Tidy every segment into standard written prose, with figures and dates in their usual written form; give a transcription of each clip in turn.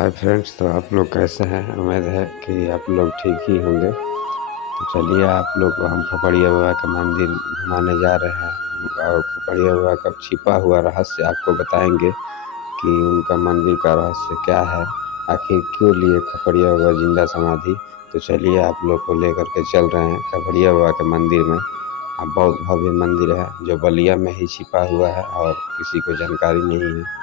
Hi friends, तो आप लोग कैसे हैं। उम्मीद है कि आप लोग ठीक ही होंगे। तो चलिए आप लोग को हम खपड़िया बाबा का मंदिर घुमाने जा रहे हैं और खपड़िया बाबा का छिपा हुआ रहस्य आपको बताएंगे कि उनका मंदिर का रहस्य क्या है, आखिर क्यों लिए खपड़िया बाबा जिंदा समाधि। तो चलिए आप लोग को लेकर के चल रहे हैं खपड़िया बाबा के मंदिर में। बहुत भव्य मंदिर है जो बलिया में ही छिपा हुआ है और किसी को जानकारी नहीं है।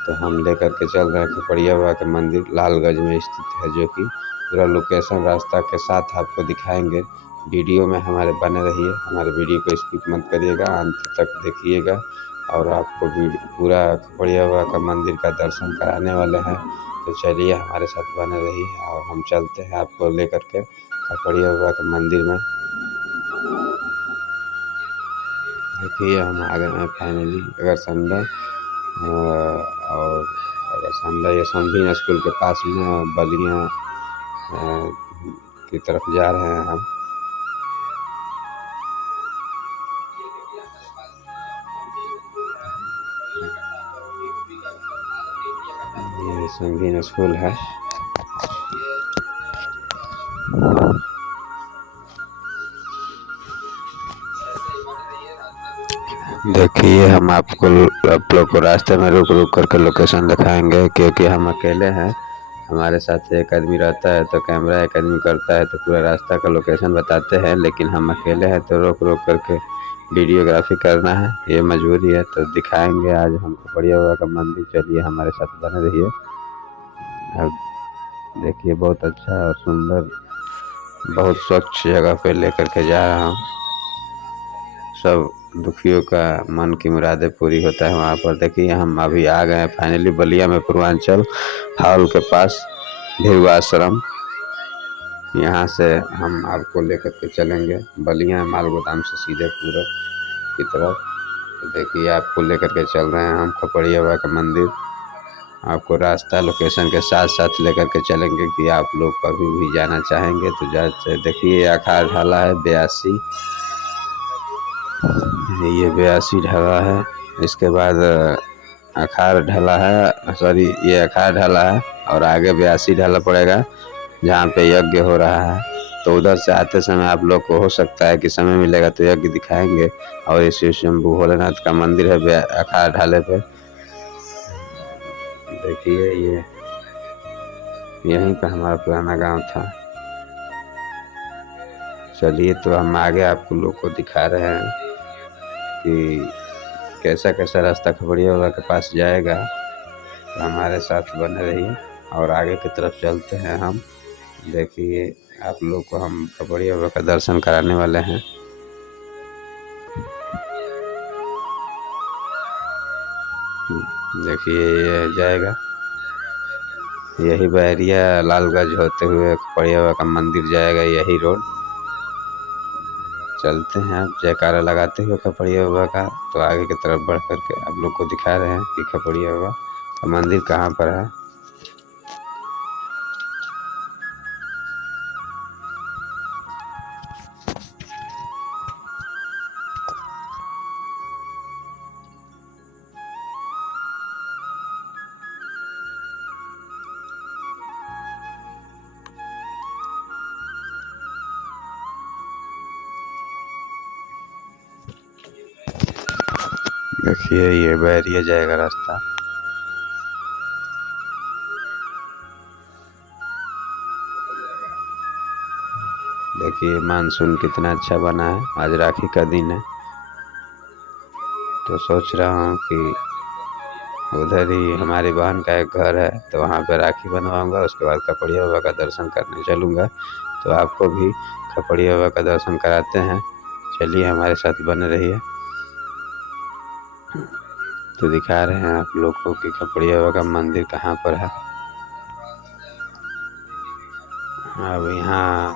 तो हम लेकर के चल रहे हैं खपड़िया बाबा का मंदिर लालगंज में स्थित है, जो कि पूरा लोकेशन रास्ता के साथ आपको दिखाएंगे। वीडियो में हमारे बने रहिए, हमारे वीडियो को स्किप मत करिएगा, अंत तक देखिएगा और आपको पूरा खपड़िया बाबा का मंदिर का दर्शन कराने वाले हैं। तो चलिए हमारे साथ बने रहिए और हम चलते हैं आपको लेकर के खपड़िया बाबा के मंदिर में। देखिए हम आ गए हैं फाइनली अगर संडा और अगर संडा या समझी स्कूल के पास में बलिया की तरफ जा रहे हैं हम। ये संगीन स्कूल है। देखिए हम आप लोग को रास्ते में रुक रुक करके लोकेशन दिखाएंगे, क्योंकि हम अकेले हैं। हमारे साथ एक आदमी रहता है तो कैमरा एक आदमी करता है तो पूरा रास्ता का लोकेशन बताते हैं, लेकिन हम अकेले हैं तो रोक रोक करके वीडियोग्राफी करना है, ये मजबूरी है। तो दिखाएंगे आज हम खपड़िया बाबा का मंदिर। चलिए हमारे साथ बने रहिए। अब देखिए बहुत अच्छा और सुंदर, बहुत स्वच्छ जगह पे लेकर के जा रहा हूँ। सब दुखियों का मन की मुरादें पूरी होता है वहाँ पर। देखिए हम अभी आ गए हैं फाइनली बलिया में, पूर्वांचल हॉल के पास भिरु आश्रम। यहाँ से हम आपको लेकर के चलेंगे बलिया माल गोदाम से सीधे पूरब की तरफ। तो देखिए आपको लेकर के चल रहे हैं हम खपड़िया बाबा का मंदिर। आपको रास्ता लोकेशन के साथ साथ लेकर के चलेंगे कि आप लोग कभी भी जाना चाहेंगे तो जा। देखिए आखाड़ ढाला है 82, ये 82 ढला है। इसके बाद अखाड़ ढला है, सॉरी ये अखाड़ ढला है और आगे 82 ढाला पड़ेगा जहाँ पे यज्ञ हो रहा है। तो उधर से आते समय आप लोग को हो सकता है कि समय मिलेगा तो यज्ञ दिखाएंगे। और ये शिव शंभू भोलेनाथ का मंदिर है अखाड़ ढाले पे। देखिए ये यहीं पे हमारा पुराना गांव था। चलिए तो हम आगे आप लोग को दिखा रहे हैं कि कैसा कैसा रास्ता खपड़िया बाबा के पास जाएगा। तो हमारे साथ बने रहिए और आगे की तरफ चलते हैं हम। देखिए आप लोग को हम खपड़िया बाबा का दर्शन कराने वाले हैं। देखिए ये जाएगा, यही बैरिया लालगंज होते हुए खपड़िया बाबा का मंदिर जाएगा, यही रोड। चलते हैं आप जयकारा लगाते हुए खपड़िया बाबा का। तो आगे की तरफ बढ़ करके आप लोग को दिखा रहे हैं कि खपड़िया बाबा का मंदिर कहाँ पर है। देखिए ये बैरिया जाएगा रास्ता। देखिए मानसून कितना अच्छा बना है, आज राखी का दिन है। तो सोच रहा हूँ कि उधर ही हमारी बहन का एक घर है तो वहाँ पे राखी बनवाऊँगा, उसके बाद खपड़िया बाबा का दर्शन करने चलूँगा। तो आपको भी खपड़िया बाबा का दर्शन कराते हैं। चलिए हमारे साथ बने रहिए। तो दिखा रहे हैं आप लोग को कि खपड़िया बाबा का मंदिर कहाँ पर है। अब यहाँ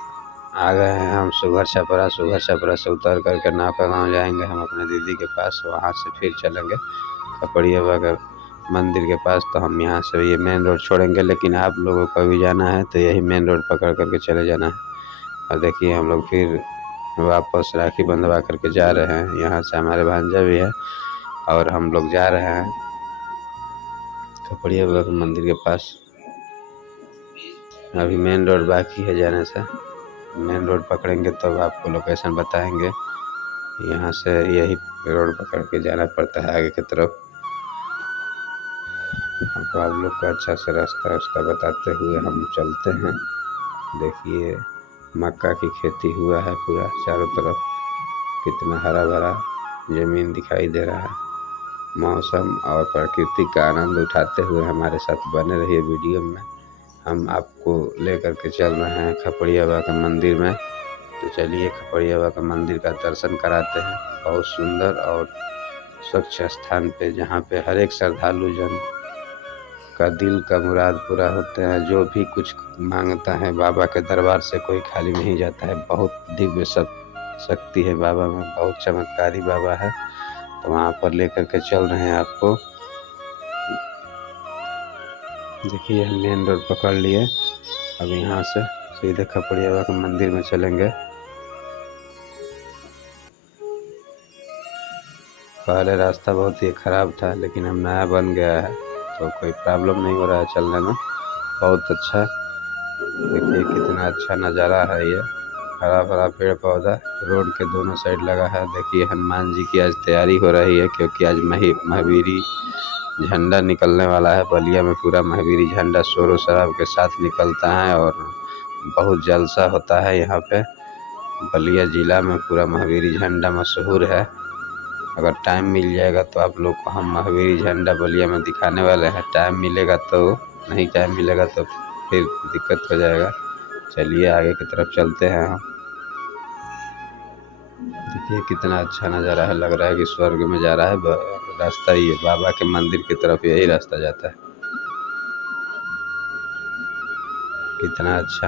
आ गए हैं हम सुघर छपरा से उतर करके नाका गाँव जाएंगे हम अपने दीदी के पास। वहाँ से फिर चलेंगे खपड़िया बाबा के मंदिर के पास। तो हम यहाँ से ये मेन रोड छोड़ेंगे, लेकिन आप लोगों को भी जाना है तो यही मेन रोड पकड़ करके चले जाना है। और देखिए हम लोग फिर वापस राखी बंधवा करके जा रहे हैं। यहाँ से हमारे भांजा भी है और हम लोग जा रहे हैं खपड़िया बाबा के मंदिर के पास। अभी मेन रोड बाकी है जाने से। मेन रोड पकड़ेंगे तब आपको लोकेशन बताएंगे। यहाँ से यही रोड पकड़ के जाना पड़ता है आगे की तरफ। अब आप लोग को अच्छा से रास्ता बताते हुए हम चलते हैं। देखिए मक्का की खेती हुआ है पूरा चारों तरफ, कितना हरा भरा ज़मीन दिखाई दे रहा है। मौसम और प्रकृति का आनंद उठाते हुए हमारे साथ बने रहिए वीडियो में। हम आपको लेकर के चल रहे हैं खपड़िया बाबा के मंदिर में। तो चलिए खपड़िया बाबा के मंदिर का दर्शन कराते हैं। बहुत सुंदर और स्वच्छ स्थान पे, जहाँ पे हर एक श्रद्धालु जन का दिल का मुराद पूरा होते हैं। जो भी कुछ मांगता है बाबा के दरबार से कोई खाली नहीं जाता है। बहुत दिव्य शक्ति है बाबा में, बहुत चमत्कारी बाबा है। तो वहाँ पर लेकर के चल रहे हैं आपको। देखिए हम मेन रोड पकड़ लिए। अब यहाँ से सीधे खपड़िया बाबा के मंदिर में चलेंगे। पहले रास्ता बहुत ही ख़राब था, लेकिन अब नया बन गया है तो कोई प्रॉब्लम नहीं हो रहा है चलने में। बहुत अच्छा, देखिए कितना अच्छा नज़ारा है। ये हरा भरा पेड़ पौधा रोड के दोनों साइड लगा है। देखिए हनुमान जी की आज तैयारी हो रही है, क्योंकि आज महावीरी झंडा निकलने वाला है। बलिया में पूरा महावीरी झंडा शोर शराब के साथ निकलता है और बहुत जलसा होता है यहाँ पे। बलिया ज़िला में पूरा महावीरी झंडा मशहूर है। अगर टाइम मिल जाएगा तो आप लोग को हम महावीरी झंडा बलिया में दिखाने वाले हैं। टाइम मिलेगा तो, नहीं टाइम मिलेगा तो फिर दिक्कत हो जाएगा। चलिए आगे की तरफ चलते हैं हम। देखिए कितना अच्छा नज़ारा है, लग रहा है कि स्वर्ग में जा रहा है रास्ता। ये बाबा के मंदिर की तरफ यही रास्ता जाता है। कितना अच्छा।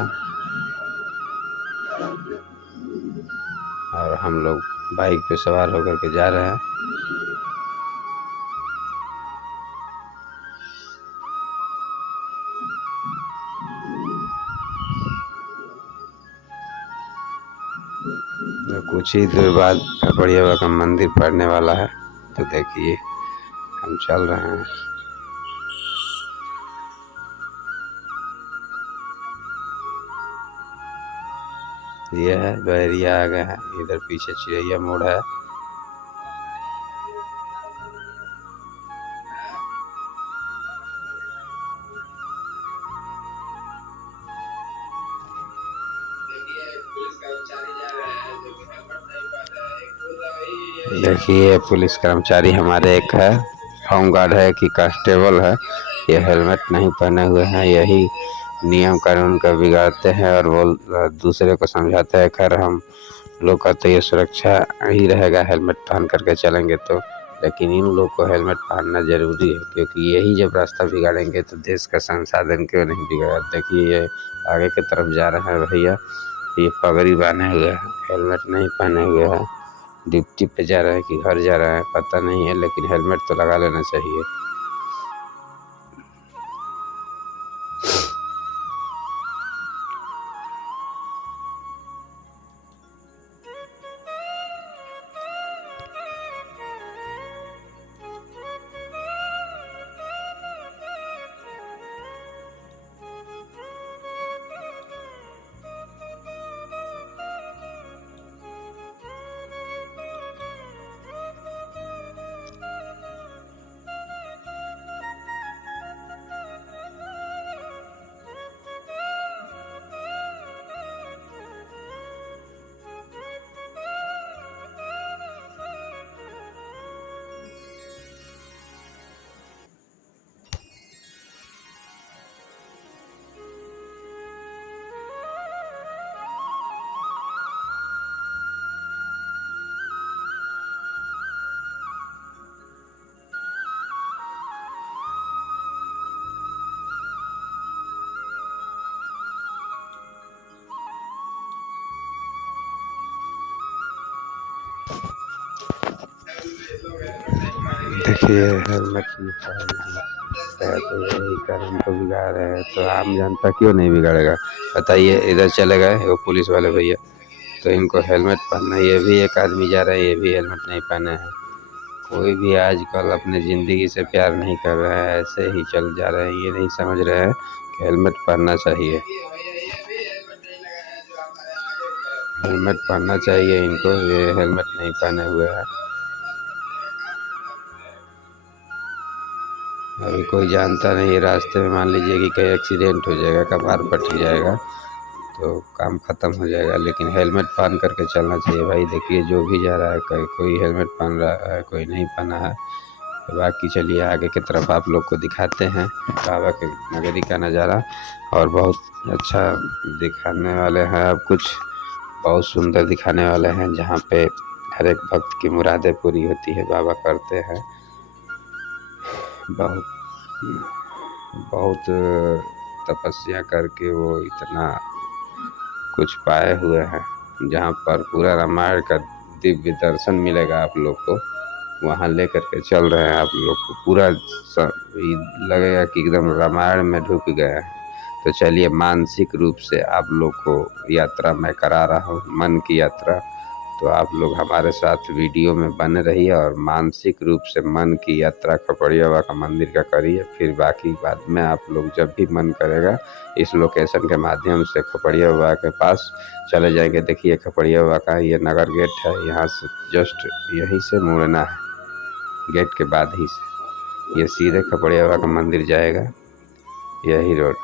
और हम लोग बाइक पे सवार होकर के जा रहे हैं। तो कुछ ही देर बाद खपड़िया बाबा का मंदिर पड़ने वाला है। तो देखिए हम चल रहे हैं। ये है बैरिया आ गया है, इधर पीछे चिड़ैया मोड़ है। देखिए पुलिस कर्मचारी हमारे एक है, होमगार्ड है कि कांस्टेबल है। ये हेलमेट नहीं पहने हुए हैं, यही नियम कानून का बिगाड़ते हैं और वो दूसरे को समझाते हैं। खैर हम लोग का तो ये सुरक्षा ही रहेगा, हेलमेट पहन करके चलेंगे तो। लेकिन इन लोग को हेलमेट पहनना ज़रूरी है, क्योंकि यही जब रास्ता बिगाड़ेंगे तो देश का संसाधन क्यों नहीं बिगाड़ा। देखिए ये आगे की तरफ जा रहे हैं भैया, ये पगड़ी बांधे हुए हैं, हेलमेट नहीं पहने हुए हैं। ड्यूटी पे जा रहा है कि घर जा रहा है पता नहीं है, लेकिन हेलमेट तो लगा लेना चाहिए। देखिए हेलमेट नहीं पहनना है तो यही कारण तो बिगाड़ रहे हैं, तो आम जनता क्यों नहीं बिगाड़ेगा बताइए। इधर चले गए वो पुलिस वाले भैया, तो इनको हेलमेट पहनना। ये भी एक आदमी जा रहा है, ये भी हेलमेट नहीं पहने हैं। कोई भी आजकल अपने ज़िंदगी से प्यार नहीं कर रहा है, ऐसे ही चल जा रहे हैं। ये नहीं समझ रहे हैं कि हेलमेट पहनना चाहिए। हेलमेट पहनना चाहिए इनको, ये हेलमेट नहीं पहने हुए हैं। अभी कोई जानता नहीं है, रास्ते में मान लीजिए कि कहीं एक्सीडेंट हो जाएगा, कपार फट जाएगा तो काम ख़त्म हो जाएगा। लेकिन हेलमेट पहन करके चलना चाहिए भाई। देखिए जो भी जा रहा है, कोई हेलमेट पहन रहा है, कोई नहीं पहना है। तो बाकी चलिए आगे की तरफ आप लोग को दिखाते हैं बाबा के नगरी का नज़ारा। और बहुत अच्छा दिखाने वाले हैं, अब कुछ बहुत सुंदर दिखाने वाले हैं, जहाँ पे हर एक भक्त की मुरादें पूरी होती है, बाबा करते हैं। बहुत बहुत तपस्या करके वो इतना कुछ पाए हुए हैं, जहाँ पर पूरा रामायण का दिव्य दर्शन मिलेगा आप लोग को। वहाँ लेकर के चल रहे हैं आप लोग को, पूरा लगेगा कि एकदम रामायण में ढुक गए हैं। तो चलिए मानसिक रूप से आप लोग को यात्रा मैं करा रहा हूँ, मन की यात्रा। तो आप लोग हमारे साथ वीडियो में बने रहिए और मानसिक रूप से मन की यात्रा खपड़िया बाबा का मंदिर का करिए। फिर बाकी बाद में आप लोग जब भी मन करेगा इस लोकेशन के माध्यम से खपड़िया बाबा के पास चले जाएंगे। देखिए खपड़िया बाबा का ये नगर गेट है, यहाँ से जस्ट यहीं से मुड़ना है, गेट के बाद ही से ये सीधे खपड़िया बाबा का मंदिर जाएगा। यही रोड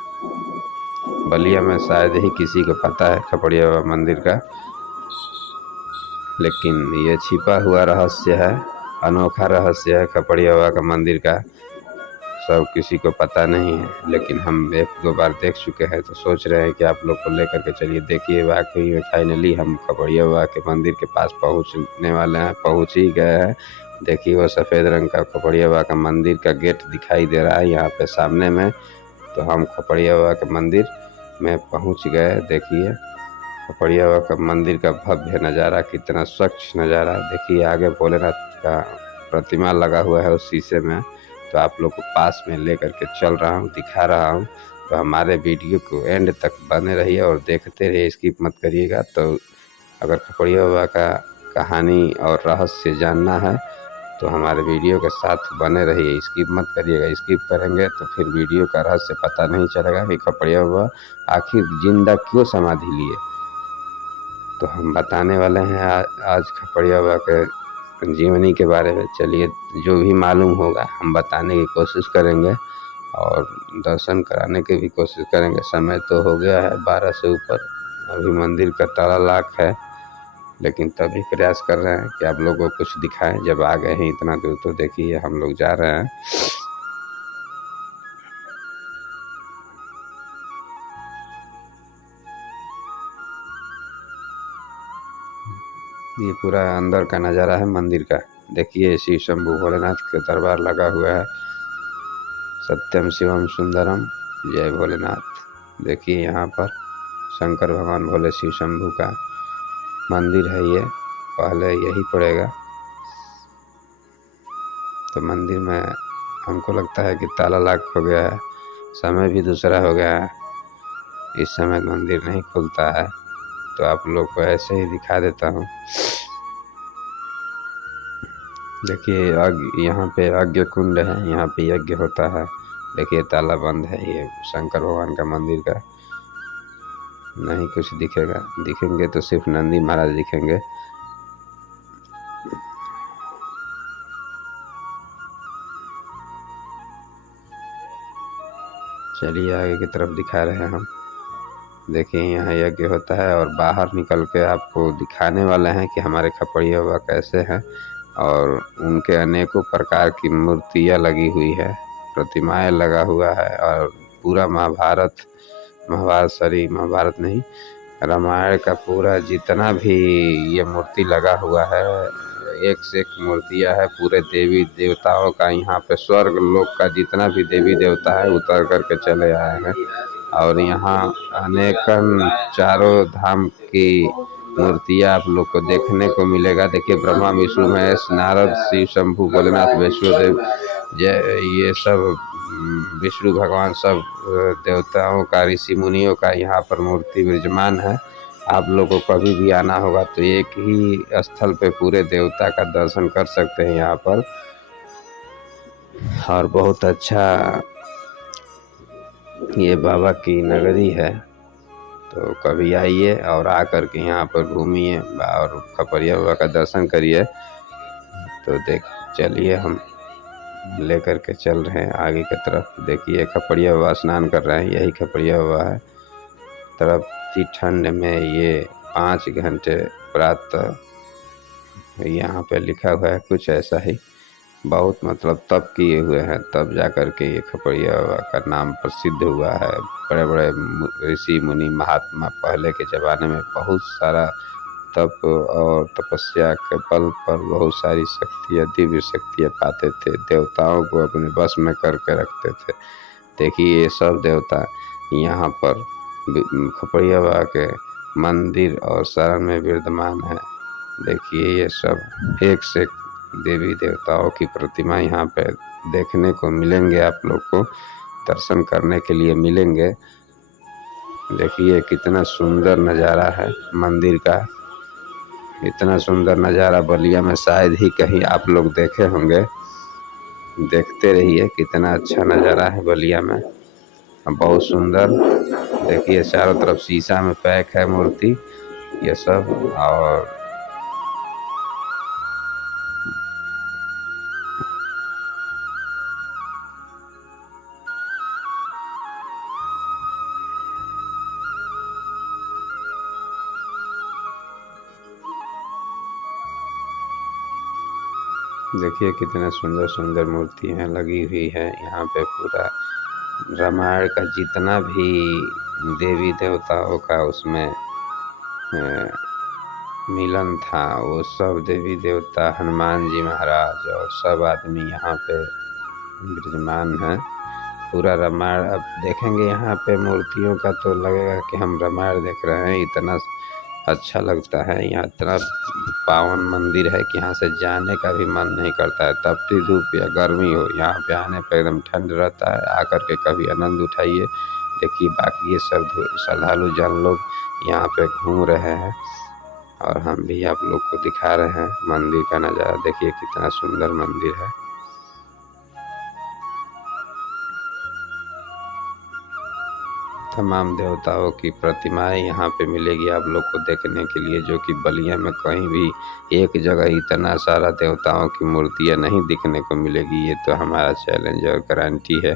बलिया में शायद ही किसी को पता है खपड़िया बाबा मंदिर का, लेकिन ये छिपा हुआ रहस्य है, अनोखा रहस्य है खपड़िया बाबा का मंदिर का। सब किसी को पता नहीं है, लेकिन हम एक दो बार देख चुके हैं, तो सोच रहे हैं कि आप लोग को लेकर के चलिए। देखिए वाकई में फाइनली हम खपड़िया बाबा के मंदिर के पास पहुंचने वाले हैं, पहुंच ही गए हैं। देखिए वो सफ़ेद रंग का खपड़िया बाबा का मंदिर का गेट दिखाई दे रहा है यहाँ पे सामने में। तो हम खपड़िया बाबा के मंदिर में पहुँच गए। देखिए खपड़िया बाबा का मंदिर का भव्य नज़ारा, कितना स्वच्छ नज़ारा। देखिए आगे भोलेनाथ का प्रतिमा लगा हुआ है उस शीशे में। तो आप लोग को पास में ले करके चल रहा हूँ, दिखा रहा हूँ। तो हमारे वीडियो को एंड तक बने रहिए और देखते रहिए, स्किप मत करिएगा। तो अगर खपड़िया बाबा का कहानी और रहस्य जानना है तो हमारे वीडियो के साथ बने रहिए, स्किप मत करिएगा। स्किप करेंगे तो फिर वीडियो का रहस्य पता नहीं चलेगा कि खपड़िया बाबा आखिर जिंदा क्यों समाधि लिए। तो हम बताने वाले हैं आज खपड़िया बाबा के जीवनी के बारे में। चलिए जो भी मालूम होगा हम बताने की कोशिश करेंगे और दर्शन कराने की भी कोशिश करेंगे। समय तो हो गया है 12 से ऊपर, अभी मंदिर का ताला लाख है, लेकिन तभी प्रयास कर रहे हैं कि आप लोगों को कुछ दिखाएं। जब आ गए हैं इतना दूर तो देखिए हम लोग जा रहे हैं। ये पूरा अंदर का नज़ारा है मंदिर का। देखिए शिव शंभू भोलेनाथ के दरबार लगा हुआ है, सत्यम शिवम सुंदरम, जय भोलेनाथ। देखिए यहाँ पर शंकर भगवान भोले शिव शंभू का मंदिर है। ये पहले यही पड़ेगा। तो मंदिर में हमको लगता है कि ताला लाख हो गया है, समय भी दूसरा हो गया है, इस समय मंदिर नहीं खुलता है। तो आप लोग को ऐसे ही दिखा देता हूँ। देखिए यहाँ पे यज्ञ कुंड है, यहाँ पे यज्ञ होता है। देखिए ताला बंद है, ये शंकर भगवान का मंदिर का नहीं कुछ दिखेगा, दिखेंगे तो सिर्फ नंदी महाराज दिखेंगे। चलिए आगे की तरफ दिखा रहे हैं हम। देखिए यहाँ यज्ञ होता है और बाहर निकल के आपको दिखाने वाले हैं कि हमारे खपड़िया बाबा कैसे हैं। और उनके अनेकों प्रकार की मूर्तियाँ लगी हुई है, प्रतिमाएं लगा हुआ है। और पूरा महाभारत महाभारत नहीं, रामायण का पूरा जितना भी ये मूर्ति लगा हुआ है, एक से एक मूर्तियाँ है। पूरे देवी देवताओं का यहाँ पे स्वर्ग लोक का जितना भी देवी देवता है उतर करके चले आए हैं। और यहाँ अनेकन चारों धाम की मूर्तियाँ आप लोग को देखने को मिलेगा। देखिए ब्रह्मा विष्णु महेश नारद शिव शंभू भोलेनाथ वैष्णोदेव ये सब विष्णु भगवान सब देवताओं का ऋषि मुनियों का यहाँ पर मूर्ति विराजमान है। आप लोगों को कभी भी आना होगा तो एक ही स्थल पे पूरे देवता का दर्शन कर सकते हैं यहाँ पर। और बहुत अच्छा ये बाबा की नगरी है, तो कभी आइए और आकर के यहाँ पर घूमिए और खपड़िया बाबा का दर्शन करिए। तो चलिए हम लेकर के चल रहे हैं आगे की तरफ। देखिए खपड़िया बाबा स्नान कर रहे हैं, यही खपड़िया बाबा है। तड़पती ठंड में ये 5 घंटे प्रातः, यहाँ पे लिखा हुआ है कुछ ऐसा ही, बहुत मतलब तप किए हुए हैं, तब जा कर के ये खपड़िया बाबा का नाम प्रसिद्ध हुआ है। बड़े बड़े ऋषि मुनि महात्मा पहले के ज़माने में बहुत सारा तप और तपस्या के बल पर बहुत सारी शक्तियाँ, दिव्य शक्तियाँ पाते थे, देवताओं को अपने बस में करके रखते थे। देखिए ये सब देवता यहाँ पर खपड़िया बाबा के मंदिर और शरण में विराजमान है। देखिए ये सब एक से एक देवी देवताओं की प्रतिमा यहाँ पे देखने को मिलेंगे, आप लोग को दर्शन करने के लिए मिलेंगे। देखिए कितना सुंदर नज़ारा है मंदिर का, इतना सुंदर नज़ारा बलिया में शायद ही कहीं आप लोग देखे होंगे। देखते रहिए कितना अच्छा नज़ारा है बलिया में, बहुत सुंदर। देखिए चारों तरफ शीशा में पैक है मूर्ति ये सब। और देखिए कितना सुंदर सुंदर मूर्तियाँ लगी हुई है यहाँ पे। पूरा रामायण का जितना भी देवी देवताओं का उसमें मिलन था, वो सब देवी देवता, हनुमान जी महाराज और सब आदमी यहाँ पे विराजमान हैं। पूरा रामायण अब देखेंगे यहाँ पे मूर्तियों का तो लगेगा कि हम रामायण देख रहे हैं, इतना अच्छा लगता है। यहाँ इतना पावन मंदिर है कि यहाँ से जाने का भी मन नहीं करता है, तपती धूप या गर्मी हो, यहाँ पे आने पर एकदम ठंड रहता है। आकर के कभी आनंद उठाइए। देखिए बाकी ये श्रद्धालु जन लोग यहाँ पे घूम रहे हैं और हम भी आप लोग को दिखा रहे हैं मंदिर का नज़ारा। देखिए कितना सुंदर मंदिर है। तमाम देवताओं की प्रतिमाएं यहाँ पे मिलेगी आप लोग को देखने के लिए, जो कि बलिया में कहीं भी एक जगह इतना सारा देवताओं की मूर्तियाँ नहीं दिखने को मिलेगी। ये तो हमारा चैलेंज और गारंटी है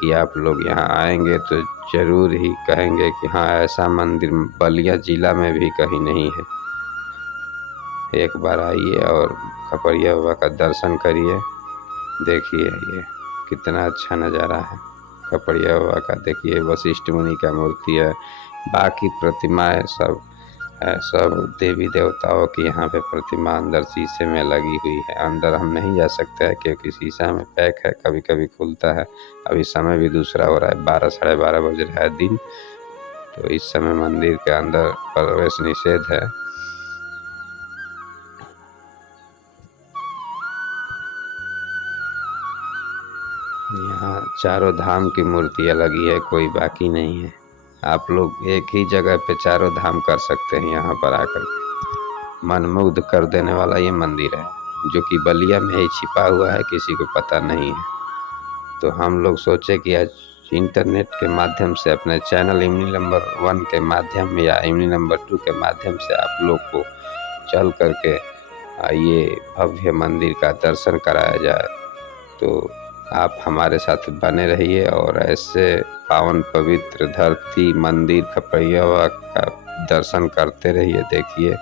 कि आप लोग यहाँ आएंगे तो ज़रूर ही कहेंगे कि हाँ ऐसा मंदिर बलिया ज़िला में भी कहीं नहीं है। एक बार आइए और खपड़िया बाबा का दर्शन करिए। देखिए ये कितना अच्छा नज़ारा है खपड़िया बाबा का। देखिए वशिष्ठ मुनि का मूर्ति है, बाकी प्रतिमाएं सब है, सब देवी देवताओं की यहाँ पे प्रतिमा अंदर शीशे में लगी हुई है। अंदर हम नहीं जा सकते हैं क्योंकि शीशा में पैक है, कभी कभी खुलता है। अभी समय भी दूसरा हो रहा है, 12 साढ़े 12 बज रहा है दिन, तो इस समय मंदिर के अंदर प्रवेश निषेध है। यहाँ चारों धाम की मूर्तियाँ लगी है, कोई बाकी नहीं है। आप लोग एक ही जगह पे चारों धाम कर सकते हैं। यहाँ पर आकर के मनमुग्ध कर देने वाला ये मंदिर है, जो कि बलिया में ही छिपा हुआ है, किसी को पता नहीं है। तो हम लोग सोचे कि आज इंटरनेट के माध्यम से अपने चैनल इमली नंबर 1 के माध्यम या इमली नंबर 2 के माध्यम से आप लोग को चल करके ये भव्य मंदिर का दर्शन कराया जाए। तो आप हमारे साथ बने रहिए और ऐसे पावन पवित्र धरती मंदिर खपड़िया बाबा का दर्शन करते रहिए। देखिए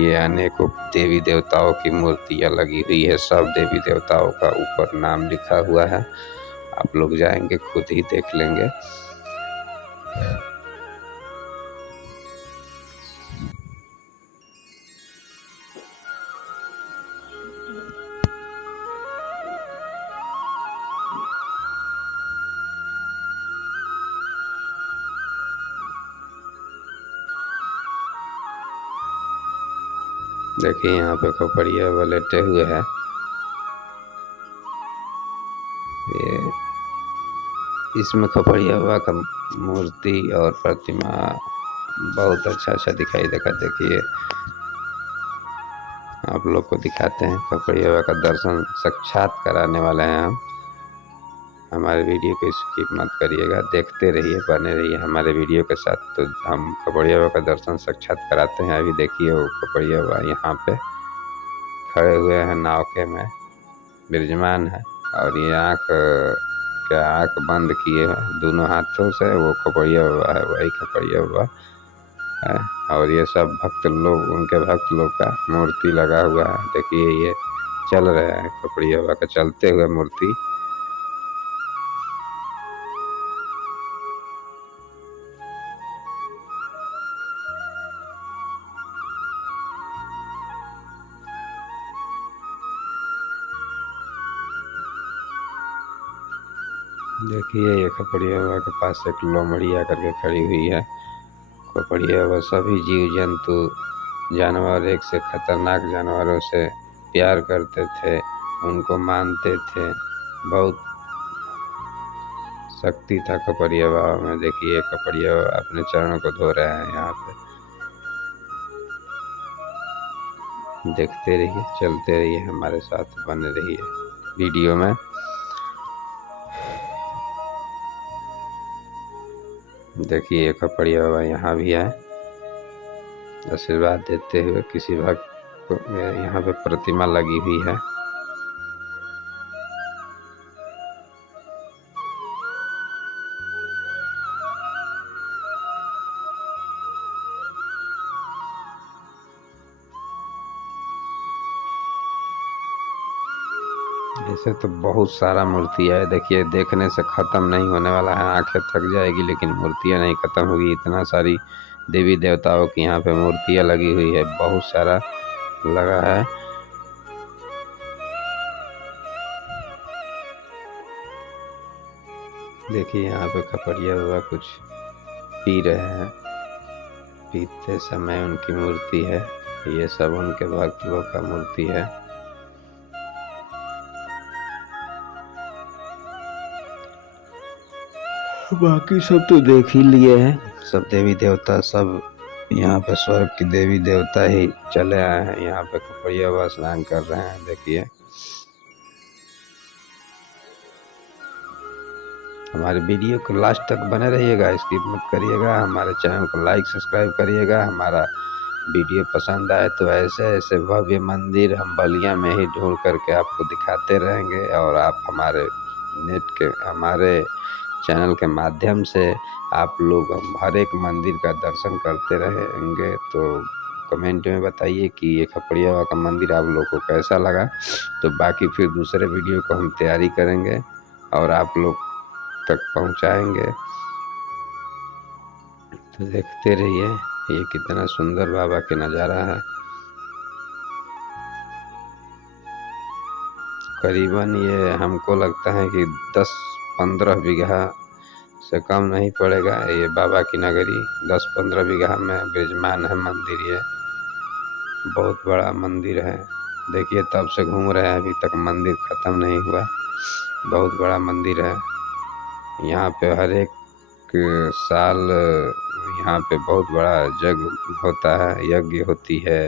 ये अनेकों देवी देवताओं की मूर्तियाँ लगी हुई है, सब देवी देवताओं का ऊपर नाम लिखा हुआ है। आप लोग जाएंगे खुद ही देख लेंगे। देखिए यहाँ पे खपड़िया बाबा लेटे हुए हैं। ये इसमें खपड़िया बाबा का मूर्ति और प्रतिमा बहुत अच्छा दिखाई देगा। देखिए आप लोग को दिखाते हैं, खपड़िया बाबा का दर्शन साक्षात कराने वाले हैं हम। हमारे वीडियो को स्किप मत करिएगा, देखते रहिए, बने रहिए हमारे वीडियो के साथ। तो हम खपड़िया बाबा का दर्शन साक्षात कराते हैं। अभी देखिए वो खपड़िया बाबा यहाँ पे खड़े हुए हैं, नाव के में विराजमान है। और ये आँख बंद किए हैं दोनों हाथों से, वो खपड़िया बाबा है, वही खपड़िया बाबा है। और ये सब भक्त लोग, उनके भक्त लोग का मूर्ति लगा हुआ है। देखिए ये चल रहे हैं खपड़िया बाबा का चलते हुए मूर्ति। देखिए ये खपड़िया बाबा के पास एक लोमड़ी आकर के खड़ी हुई है। खपड़िया बाबा सभी जीव जंतु जानवर, एक से खतरनाक जानवरों से प्यार करते थे, उनको मानते थे। बहुत शक्ति था खपड़िया बाबा में। देखिए खपड़िया बाबा अपने चरणों को धो रहे हैं यहाँ पे। देखते रहिए, चलते रहिए, हमारे साथ बने रहिए वीडियो में। देखिए खपड़िया बाबा यहाँ भी आए आशीर्वाद देते हुए। किसी भक्त को यहाँ पे प्रतिमा लगी हुई है। ऐसे तो बहुत सारा मूर्तियाँ है। देखिए देखने से ख़त्म नहीं होने वाला है, आंखें थक जाएगी लेकिन मूर्तियाँ नहीं ख़त्म होगी। इतना सारी देवी देवताओं की यहाँ पे मूर्तियाँ लगी हुई है, बहुत सारा लगा है। देखिए यहाँ पे खपड़िया बाबा कुछ पी रहे हैं, पीते समय उनकी मूर्ति है। ये सब उनके भक्त लोग का मूर्ति है। बाकी सब तो देख ही लिए हैं, सब देवी देवता सब यहाँ पे स्वर्ग की देवी देवता ही चले आए हैं। यहाँ पे खपड़िया बाबा स्नान कर रहे हैं। देखिए हमारे वीडियो को लास्ट तक बने रहिएगा, स्किप मत करिएगा। हमारे चैनल को लाइक सब्सक्राइब करिएगा। हमारा वीडियो पसंद आए तो ऐसे ऐसे भव्य मंदिर हम बलिया में ही ढूंढ करके आपको दिखाते रहेंगे। और आप हमारे चैनल के माध्यम से आप लोग हर एक मंदिर का दर्शन करते रहेंगे। तो कमेंट में बताइए कि ये खपड़िया बाबा का मंदिर आप लोग को कैसा लगा। तो बाकी फिर दूसरे वीडियो को हम तैयारी करेंगे और आप लोग तक पहुंचाएंगे। तो देखते रहिए, ये कितना सुंदर बाबा के नज़ारा है। करीबन ये हमको लगता है कि 10-15 बीघा से कम नहीं पड़ेगा। ये बाबा की नगरी 10-15 बीघा में विराजमान है मंदिर। ये बहुत बड़ा मंदिर है। देखिए तब से घूम रहे हैं, अभी तक मंदिर ख़त्म नहीं हुआ। बहुत बड़ा मंदिर है। यहाँ पे हर एक साल यहाँ पे बहुत बड़ा यज्ञ होता है, यज्ञ होती है,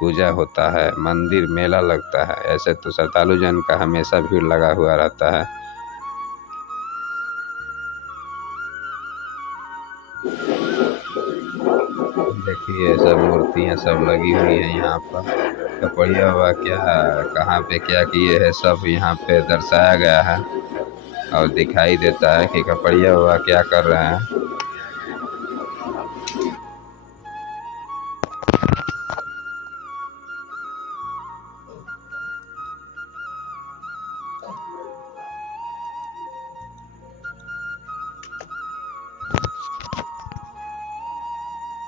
पूजा होता है, मंदिर मेला लगता है। ऐसे तो श्रद्धालु जन का हमेशा भीड़ लगा हुआ रहता है। देखिए सब मूर्तियाँ सब लगी हुई है यहाँ पर। खपड़िया बाबा क्या कहाँ पे क्या किए है सब यहाँ पे दर्शाया गया है और दिखाई देता है कि खपड़िया बाबा क्या कर रहे हैं।